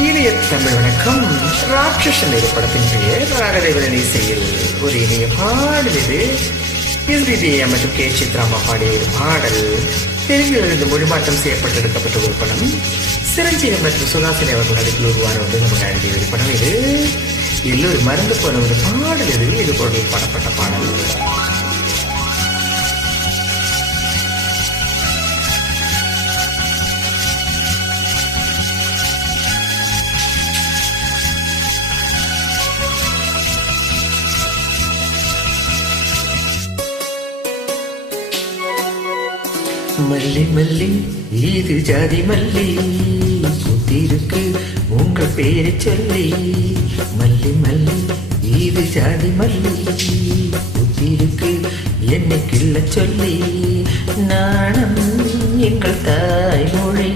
இனிய தமிழ் வணக்கம். ராட்சசன் என்ற படத்தின் பெயர் ராகதேவன் இசையில் ஒரு இனிய பாடல். இது எஸ்பிபிஐ மற்றும் கே சித்ராமா பாடிய ஒரு பாடல். தெலுங்கிலிருந்து மொழிமாற்றம் செய்யப்பட்டெடுக்கப்பட்ட ஒரு படம். சிரஞ்சீவி மற்றும் சுகாசினி அவர்கள் நடிப்பில் உருவான வந்து நமக்கு எழுதிய ஒரு படம். இது எல்லோரும் மறந்து போன ஒரு பாடல். இது பொருள் பாடப்பட்ட பாடல். மல்லி மல்லி இது ஜாதி மல்லி சுத்திருக்கு உங்கள் பேரை சொல்லி. மல்லி மல்லி இது ஜாதி மல்லி சுத்திருக்கு என்னை கிள்ள சொல்லி. நாணம் எங்கள் தாய்மொழி,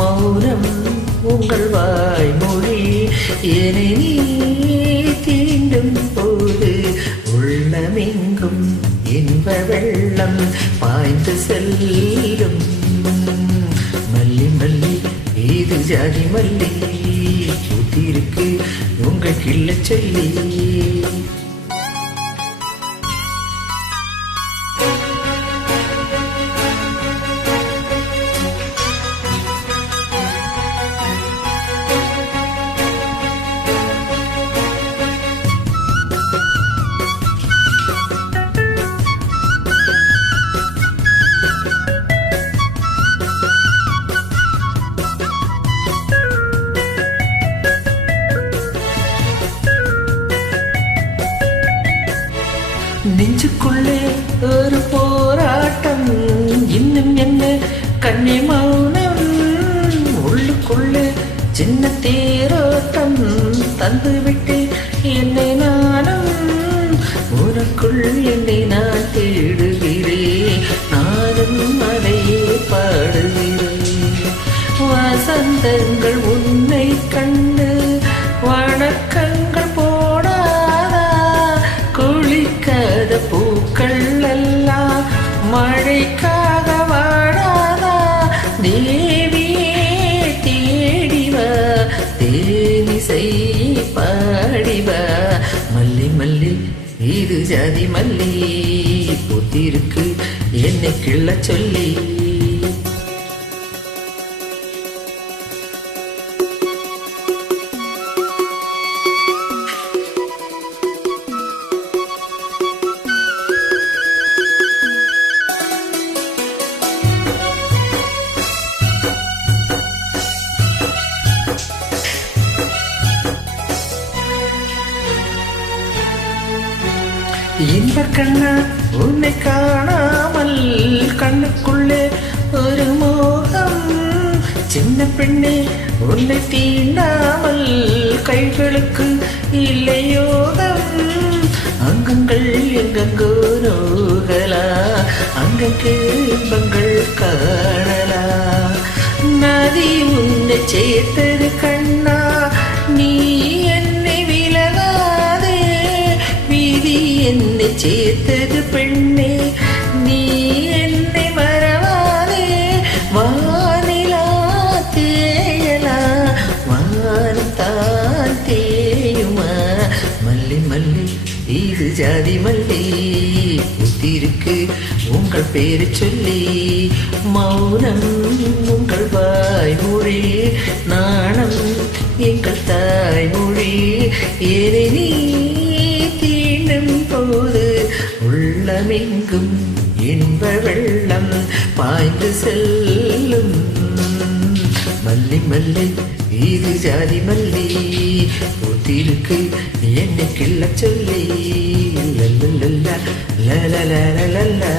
மௌனம் உங்கள் வாய்மொழி. என்னை நீ தீண்டும் போது உள்ளமெங்கும் இன்ப வெள்ளம் பாய்ந்து செல்லும். மல்லி மல்லி இது ஜாதி மல்லி சுத்திருக்கு உங்கள் கிள்ள சொல்லி. நெஞ்சுக்குள்ளே ஒரு போராட்டம், இன்னும் என்ன கண்ணே மௌனம். உள்ளுக்குள்ளே சின்ன தேரோட்டம் தந்துவிட்டு என்னை நானும். உனக்குள் என்னை நான் தேடுகிறேன், நானும் அதையே பாடுகிறேன். வசந்தங்கள் உன்னை கண்டு வணக்கங்கள் பூக்கள் எல்லாம் மழைக்காக வாடாதா. தேவியே தேடிவா, தேனிசை பாடிவா. மல்லி மல்லி இது ஜாதி மல்லி பூத்திருக்கு என்னை கிள்ள சொல்லி. இந்த கண்ணா உன்னை காணாமல் கண்ணுக்குள்ளே ஒரு மோகம். சின்ன பெண்ணே உன்னை தீண்டாமல் கைகளுக்கு இல்லை யோகம். அங்கங்கள் எங்கெங்கோ நோகலா, அங்கங்கே இன்பங்கள் காணலா. நதி உன்னை சேர்த்தது கண்ணா, நீ என்னை விலகாதே. விதி என்னை சேர்த்தது பெண்ணே, நீ என்னை மறவாதே. வானிலா தேயலா, வானத்தான் தேயுமா. மல்லி மல்லி இது ஜாதி மல்லி புத்திருக்கு உங்கள் பேரை சொல்லி. மௌனம் உங்கள் வாய்மொழி, நாணம் எங்கள் தாய்மொழி. ஏனே நீ தீண்டும் போது உள்ளமெங்கும் இன்ப வெள்ளம் பாய்ந்து செல்லும். மல்லி மல்லி இது ஜாதி மல்லி பூத்திருக்கு என்னை கிள்ள சொல்லி. லல்லா லல்லா லல்லா.